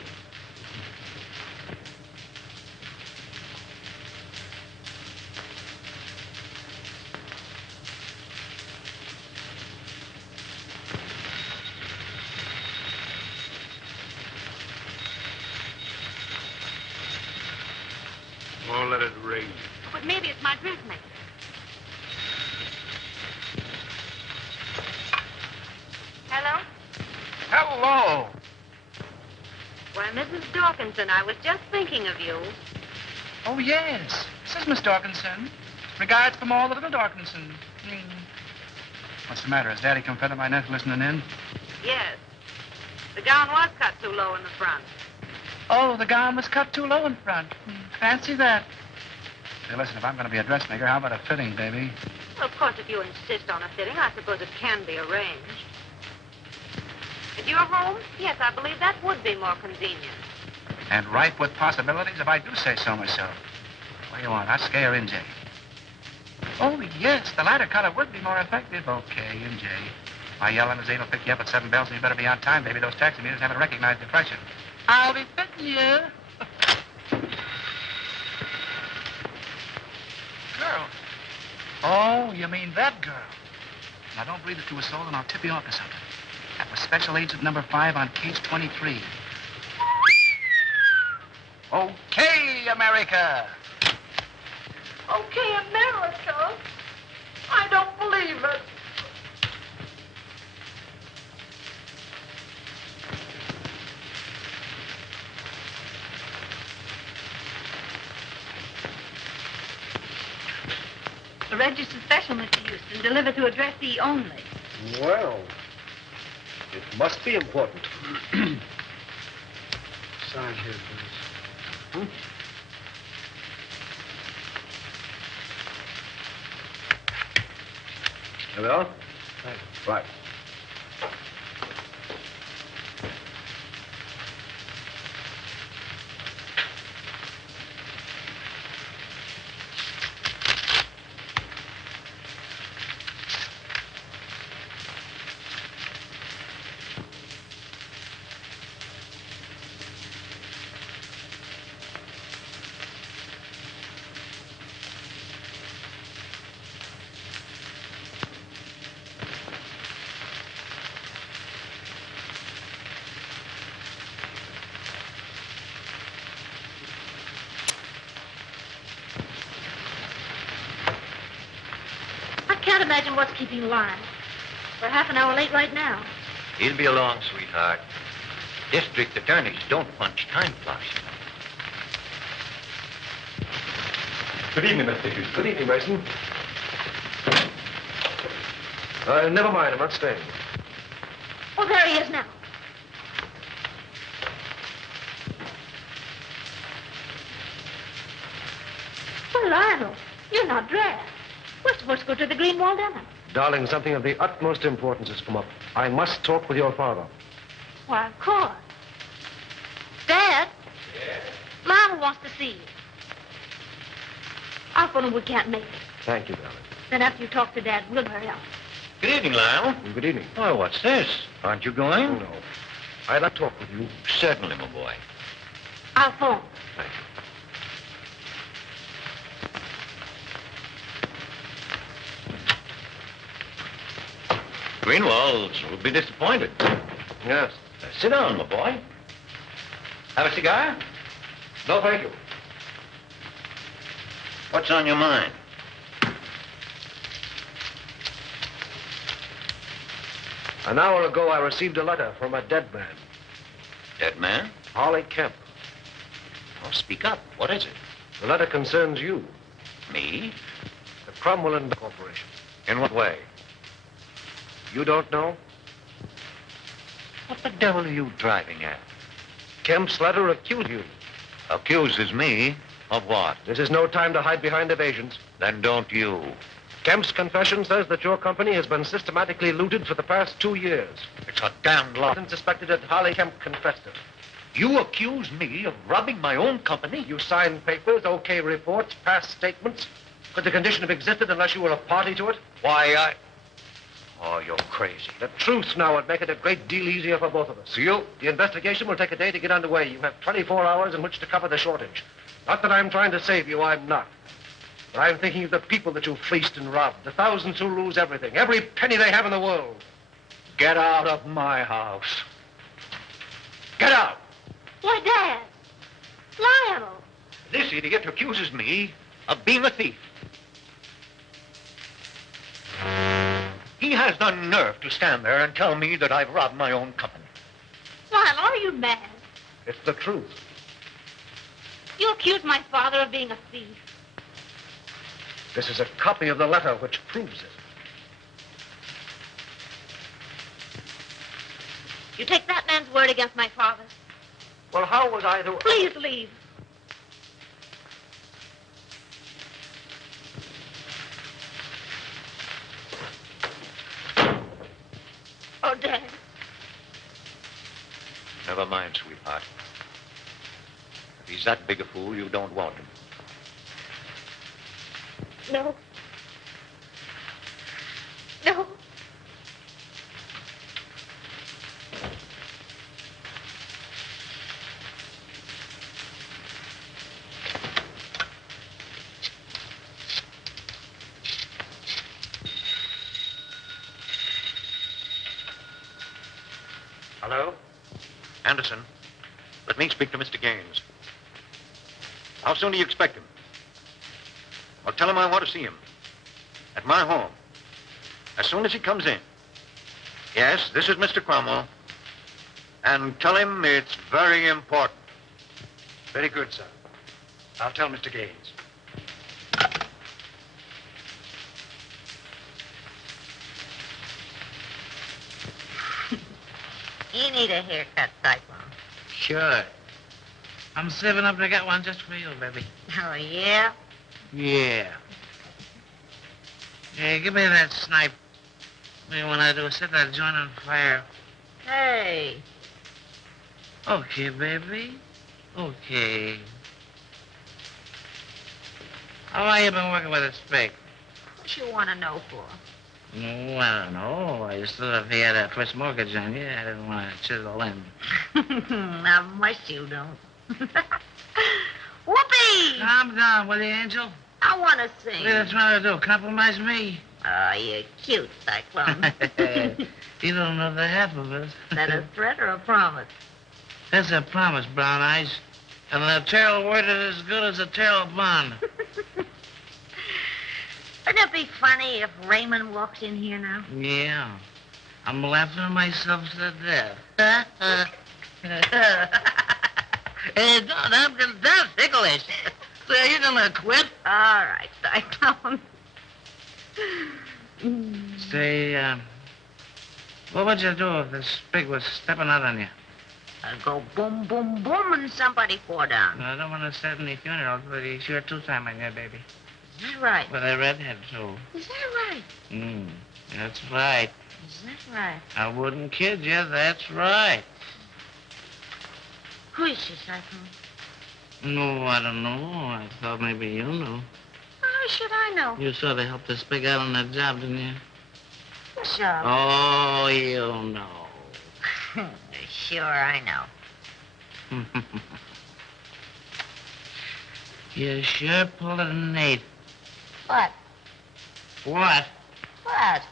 Oh, let it rain. But maybe it's my dressmaker. Hello? Hello. Why, Mrs. Dawkinson, I was just thinking of you. Oh, yes. This is Miss Dawkinson. Regards from all the little Dawkinson. What's the matter? Has Daddy come fed up my nephew listening in? Yes. The gown was cut too low in the front. Oh, the gown was cut too low in front. Fancy that. Hey, listen, if I'm going to be a dressmaker, how about a fitting, baby? Well, of course, if you insist on a fitting, I suppose it can be arranged. If you're home, yes, I believe that would be more convenient. And ripe with possibilities, if I do say so myself. What do you want, Oscar or NJ? Oh, yes, the latter color would be more effective. Okay, NJ. My yellow limousine will pick you up at 7 bells, and you better be on time, baby. Those taxi meters haven't recognized the freshen. I'll be fitting you. Girl. Oh, you mean that girl. Now, don't breathe it to a soul, and I'll tip you off to something. That was Special Agent number 5 on case 23. Okay, America. Okay, America. I don't believe it. A registered special, Mr. Houston, delivered to address E only. Well, it must be important. Sign here, please. You will? Right. imagine what's keeping Lionel. We're half an hour late right now. He'll be along, sweetheart. District attorneys don't punch time clocks. Good evening, Mr. Houston. Good evening, Mason. Never mind. I'm not staying. Oh, there he is now. Well, Lionel, you're not dressed. We're supposed to go to the Greenwald dinner. Darling, something of the utmost importance has come up. I must talk with your father. Why, of course. Dad? Yes? Lionel wants to see you. I'll phone him we can't make it. Thank you, darling. Then after you talk to Dad, we'll hurry up. Good evening, Lionel. Good evening. Oh, what's this? Aren't you going? Oh, no. I'd like to talk with you. Certainly, my boy. I'll phone. Thank you. Greenwalds will be disappointed. Yes. Sit down, my boy. Have a cigar? No, thank you. What's on your mind? An hour ago, I received a letter from a dead man. Dead man? Harley Kemp. Oh, speak up. What is it? The letter concerns you. Me? The Cromwell Corporation. In what way? You don't know? What the devil are you driving at? Kemp's letter accuses you. Accuses me of what? This is no time to hide behind evasions. Then don't you. Kemp's confession says that your company has been systematically looted for the past 2 years. It's a damned lie. Suspected that Harley Kemp confessed it. You accuse me of robbing my own company? You signed papers, okay reports, past statements. Could the condition have existed unless you were a party to it? Why, Oh, you're crazy. The truth now would make it a great deal easier for both of us. The investigation will take a day to get underway. You have 24 hours in which to cover the shortage. Not that I'm trying to save you, I'm not. But I'm thinking of the people that you fleeced and robbed, the thousands who lose everything, every penny they have in the world. Get out of my house. Get out! Why, Dad. Lionel. This idiot accuses me of being a thief. He has the nerve to stand there and tell me that I've robbed my own company. Lionel, are you mad? It's the truth. You accuse my father of being a thief. This is a copy of the letter which proves it. You take that man's word against my father's. Well, how was I to... Please leave. Oh, Dad. Never mind, sweetheart. If he's that big a fool, you don't want him. No. No. Hello? Anderson, let me speak to Mr. Gaines. How soon do you expect him? Well, tell him I want to see him. At my home. As soon as he comes in. Yes, this is Mr. Cromwell. And tell him it's very important. Very good, sir. I'll tell Mr. Gaines. You need a haircut, Cyclone. Sure. I'm saving up to get one just for you, baby. Oh, yeah? Yeah. Hey, give me that snipe. What do you want to do? Set that joint on fire. Hey. Okay, baby. Okay. How long you been working with a spike? What you want to know for? No, I don't know. I just thought if he had a first mortgage on you, I didn't want to chisel in. Not much you don't. Whoopee! Calm down, will you, Angel? I want to sing. What are you trying to do? Compromise me? Oh, you're cute, Cyclone. You don't know the half of it. Is that a threat or a promise? That's a promise, Brown Eyes. And the tail word is as good as a tail bond. Wouldn't it be funny if Raymond walked in here now? Yeah. I'm laughing myself to death. Hey, that's ticklish. So you gonna quit? All right, Cyclone. Say, what would you do if this pig was stepping out on you? I'd go boom, boom, boom, and somebody fall down. I don't want to start any funerals, but he's sure two-time on you, baby. Is that right? With a redhead, too. Is that right? That's right. Is that right? I wouldn't kid you. That's right. Who is she, Cyclone? No, I don't know. I thought maybe you knew. How should I know? You sort of helped us pig out on that job, didn't you? What job? Oh, you know. Sure, I know. You sure pulled it an 8. What? What? What?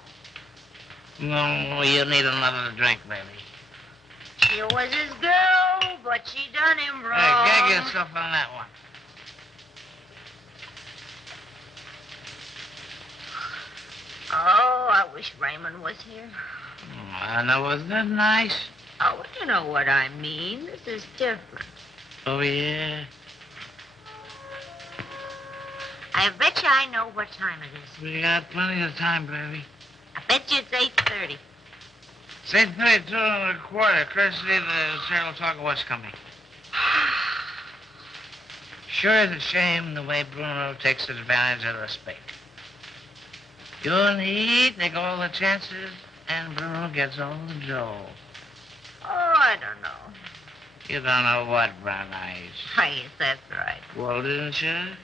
No, you need another drink, baby. She was his girl, but she done him wrong. Hey, gag yourself on that one. Oh, I wish Raymond was here. I know, wasn't that nice? Oh, you know what I mean. This is different. Oh, yeah? I bet you I know what time it is. We got plenty of time, baby. I bet you it's 8:30. It's 8:32 and a quarter. Courtesy of the Serial Talk of What's Coming. Sure is a shame the way Bruno takes advantage of the spake. You and he take all the chances, and Bruno gets all the dough. Oh, I don't know. You don't know what, Brown Eyes. Yes, that's right. Well, didn't you?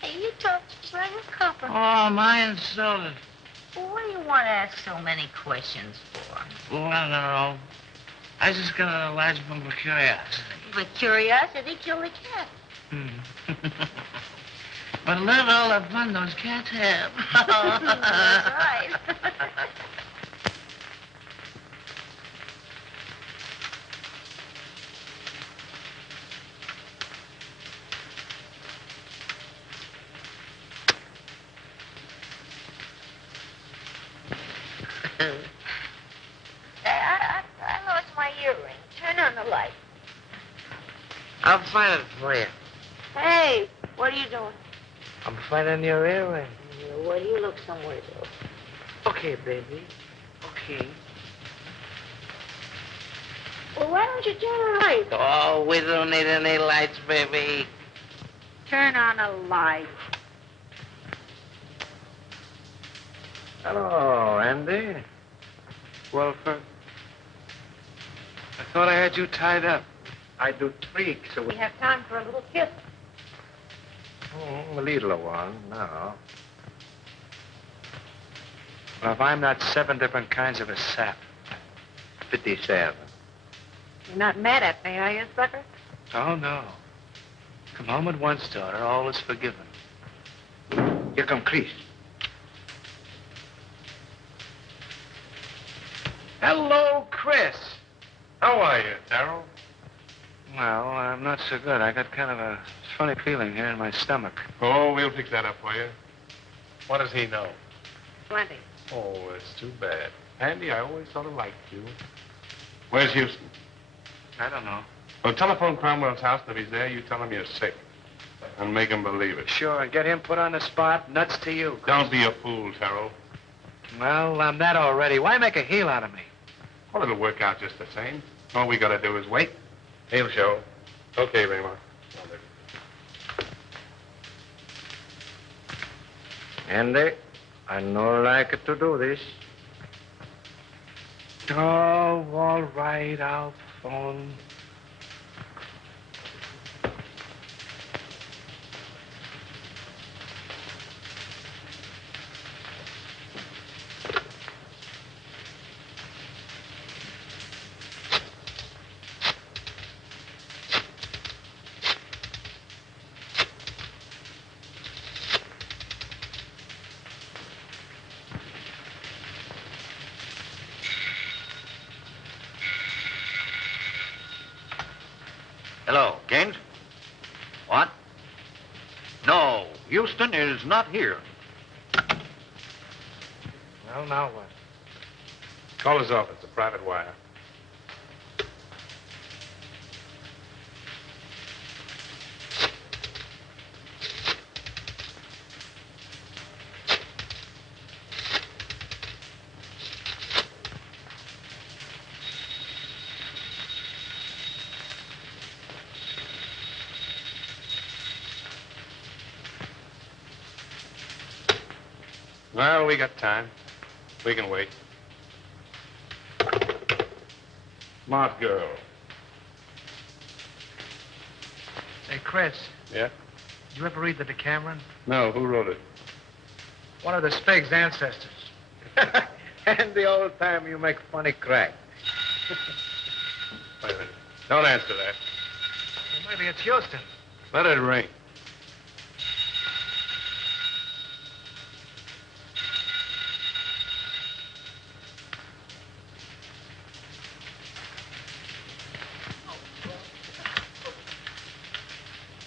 Hey, you talk just like a copper. Oh, my insulted. Well, what do you want to ask so many questions for? Well, I don't know. I just got a large bump of curiosity. But curiosity killed the cat. But look at all the fun those cats have. That's right. I lost my earring. Turn on the light. I'll find it for you. Hey, what are you doing? I'm finding your earring. Well, you look somewhere else. Okay, baby. Okay. Well, why don't you turn the light? Oh, we don't need any lights, baby. Turn on a light. Hello, Andy. Wilford. I thought I had you tied up. I do tweaks. So We have time for a little kiss. a little one, no. Well, if I'm not 7 different kinds of a sap, 57. You're not mad at me, are you, sucker? Oh, no. Come home at once, daughter. All is forgiven. Here come Chris. Hello, Chris. How are you, Darrell? Well, I'm not so good. I got kind of a funny feeling here in my stomach. Oh, we'll fix that up for you. What does he know? Plenty. Oh, it's too bad. Andy, I always sort of liked you. Where's Houston? I don't know. Well, telephone Cromwell's house, and if he's there, you tell him you're sick. And make him believe it. Sure, and get him put on the spot. Nuts to you. Chris. Don't be a fool, Terrell. Well, I'm that already. Why make a heel out of me? Well, it'll work out just the same. All we gotta do is wait. He'll show. Okay, Raymond. Andy, I no like to do this. Oh, all right, I'll phone. Hello, Gaines? What? No, Houston is not here. Well, now what? Call his office, a private wire. Well, we got time. We can wait. Smart girl. Hey, Chris, Yeah? did you ever read the Decameron? No, who wrote it? One of the Spig's ancestors. And the old time you make funny crack. Wait a minute. Don't answer that. Well, maybe it's Houston. Let it ring.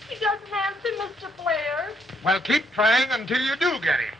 He doesn't answer, Mr. Blair. Well, keep trying until you do get him.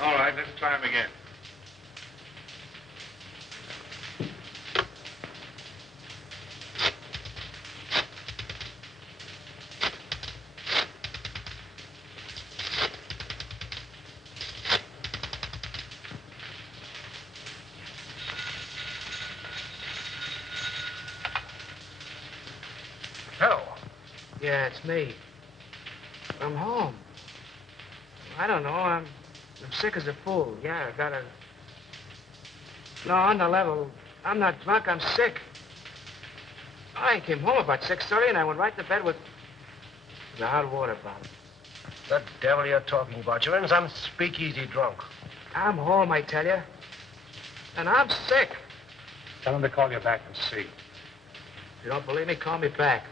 All right, let's try him again. Hello. Yeah, it's me. I'm home. I don't know. I'm sick as a fool. Yeah, I got a... No, on the level. I'm not drunk. I'm sick. I came home about 6:30 and I went right to bed with the hot water bottle. The devil you're talking about. You're in some speakeasy drunk. I'm home, I tell you. And I'm sick. Tell him to call you back and see. If you don't believe me, call me back.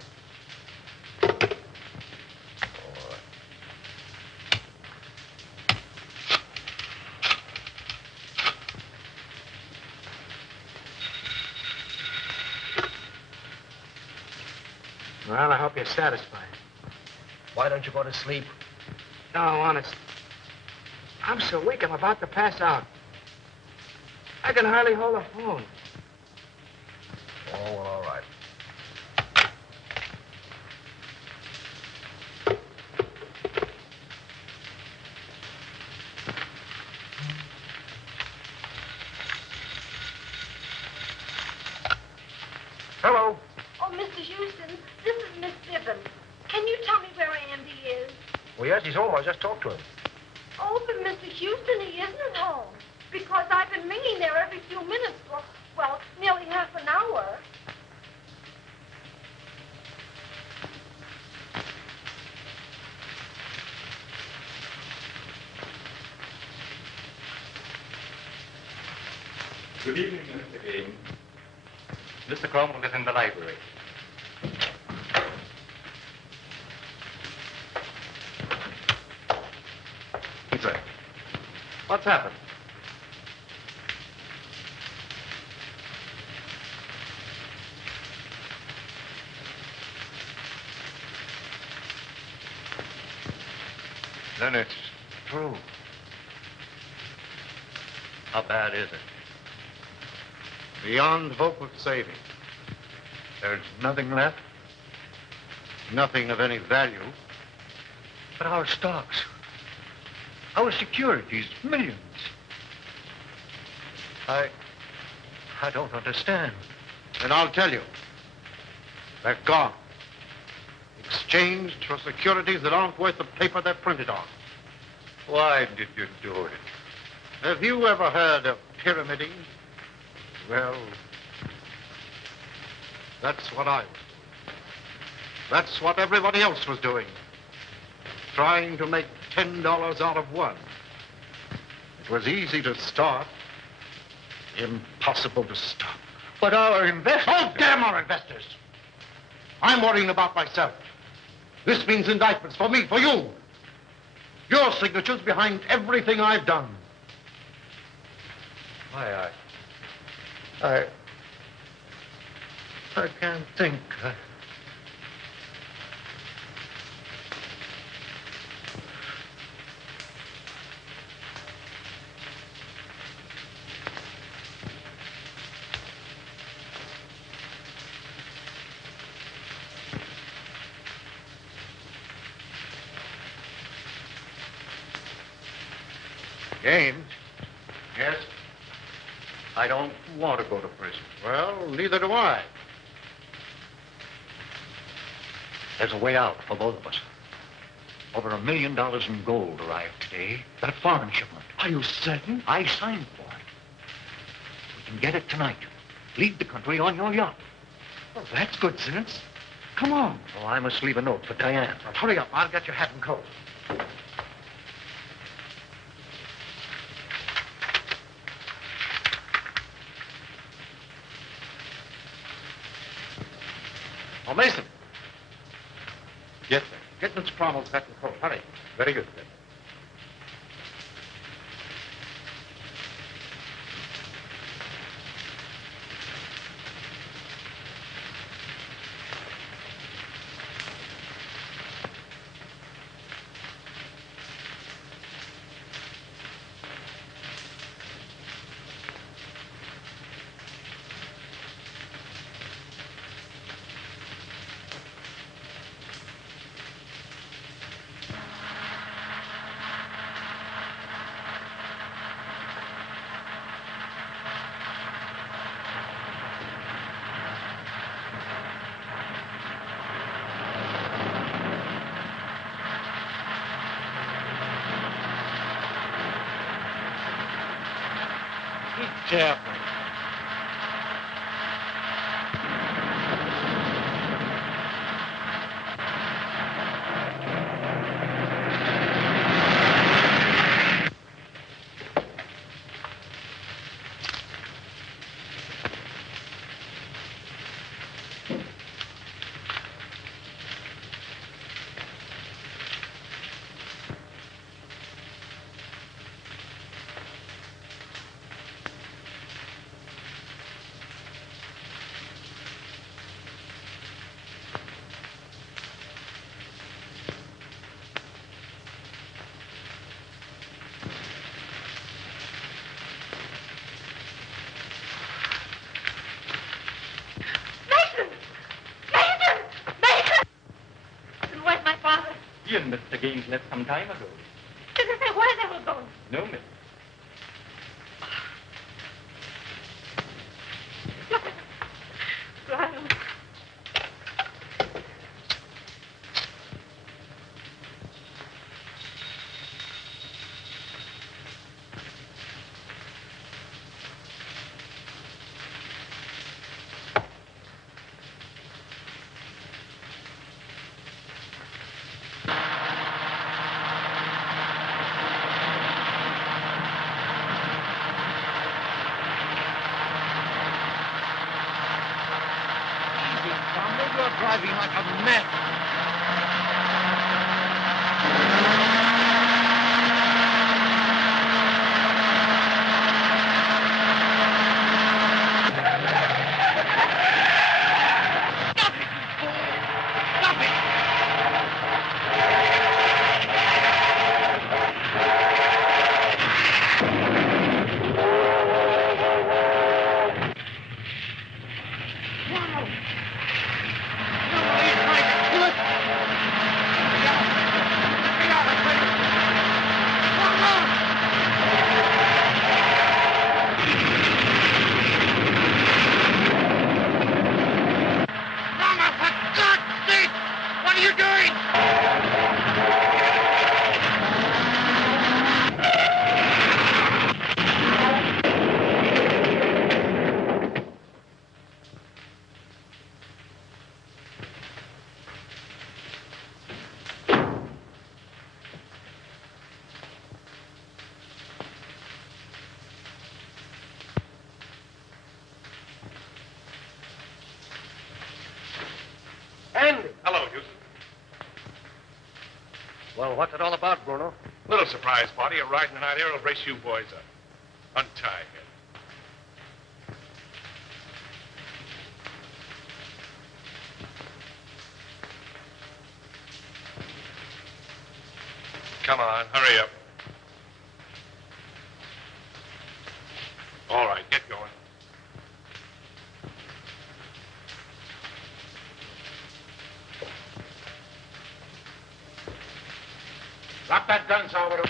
Well, I hope you're satisfied. Why don't you go to sleep? No, honest. I'm so weak, I'm about to pass out. I can hardly hold a phone. Oh, well, all right. Hello. Oh, Mr. Houston, this is Miss Bibbin. Can you tell me where Andy is? Well, yes, he's home. I just talked to him. Oh, but Mr. Houston, he isn't home. Because I've been ringing there every few minutes for, well, nearly half an hour. Good evening, Mr. Dean. Mr. Cromwell is in the library. What's that? What's happened? Then it's true. How bad is it? Beyond hope of saving. There's nothing left. Nothing of any value. But our stocks, our securities, millions. I don't understand. And I'll tell you. They're gone. Exchanged for securities that aren't worth the paper they're printed on. Why did you do it? Have you ever heard of pyramiding? Well, that's what I was doing. That's what everybody else was doing. Trying to make $10 out of one. It was easy to start, impossible to stop. But our investors... Oh, damn our investors! I'm worrying about myself. This means indictments for me, for you. Your signature's behind everything I've done. I can't think. James? Yes? I don't want to go to prison. Well, neither do I. There's a way out for both of us. Over $1 million in gold arrived today. That foreign shipment. Are you certain? I signed for it. We can get it tonight. Leave the country on your yacht. Well, that's good sense. Come on. Oh, I must leave a note for Diane. Now, hurry up. I'll get your hat and coat. Oh, Mason. Yes, sir. Get Miss Cromwell's hat and coat. Hurry. Very good, sir. Careful. He and Mr. Gaines left some time ago. Did they say where they were going? No, miss. Lionel. You're driving like a mad... Well, what's it all about, Bruno? Little surprise party. A ride in the night air will brace you boys up. Untie him. Come on, hurry up. All right, get going. Drop that gun, Salvador.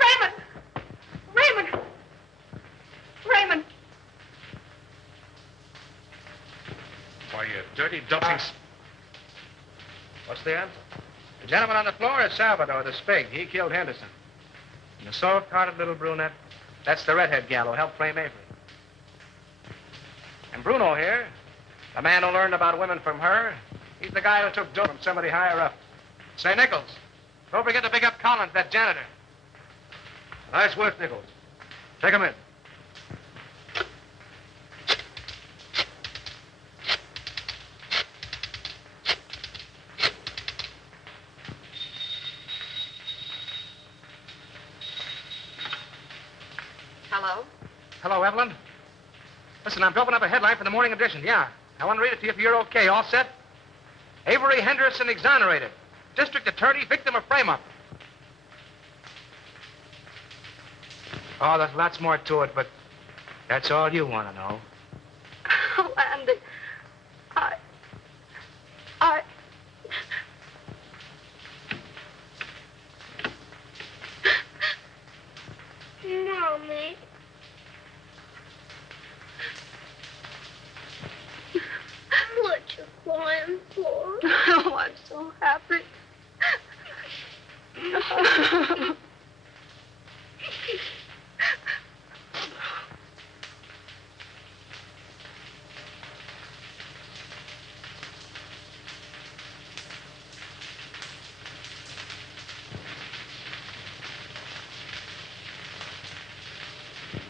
Raymond! Raymond! Raymond! Why, you dirty, doping... What's the answer? The gentleman on the floor is Salvador, the Spig. He killed Henderson. And the soft-hearted little brunette, that's the redhead gal who helped frame Avery. And Bruno here, the man who learned about women from her, he's the guy who took dope from somebody higher up. Say, Nichols, don't forget to pick up Collins, that janitor. Nice work, Nichols. Take him in. Hello? Hello, Evelyn. Listen, I'm doping up a headline for the morning edition. Yeah. I want to read it to you if you're okay. All set? Avery Henderson exonerated. District attorney, victim of frame-up. Oh, there's lots more to it, but that's all you want to know. Oh, Andy. I... Mommy. What you crying for? Oh, I'm so happy.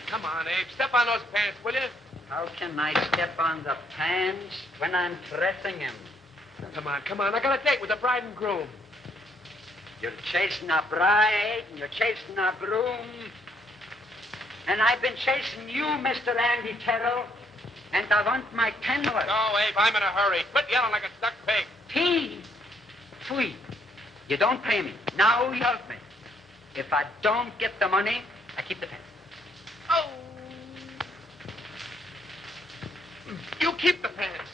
Come on, Abe. Step on those pants, will you? How can I step on the pants when I'm pressing him? Come on. I got a date with the bride and groom. You're chasing a bride, and you're chasing a groom. And I've been chasing you, Mr. Andy Terrell. And I want my 10 worth. No, Abe, I'm in a hurry. Quit yelling like a stuck pig. Pee. Sweet. You don't pay me. Now you help me. If I don't get the money, I keep the pants. Oh! You keep the pants.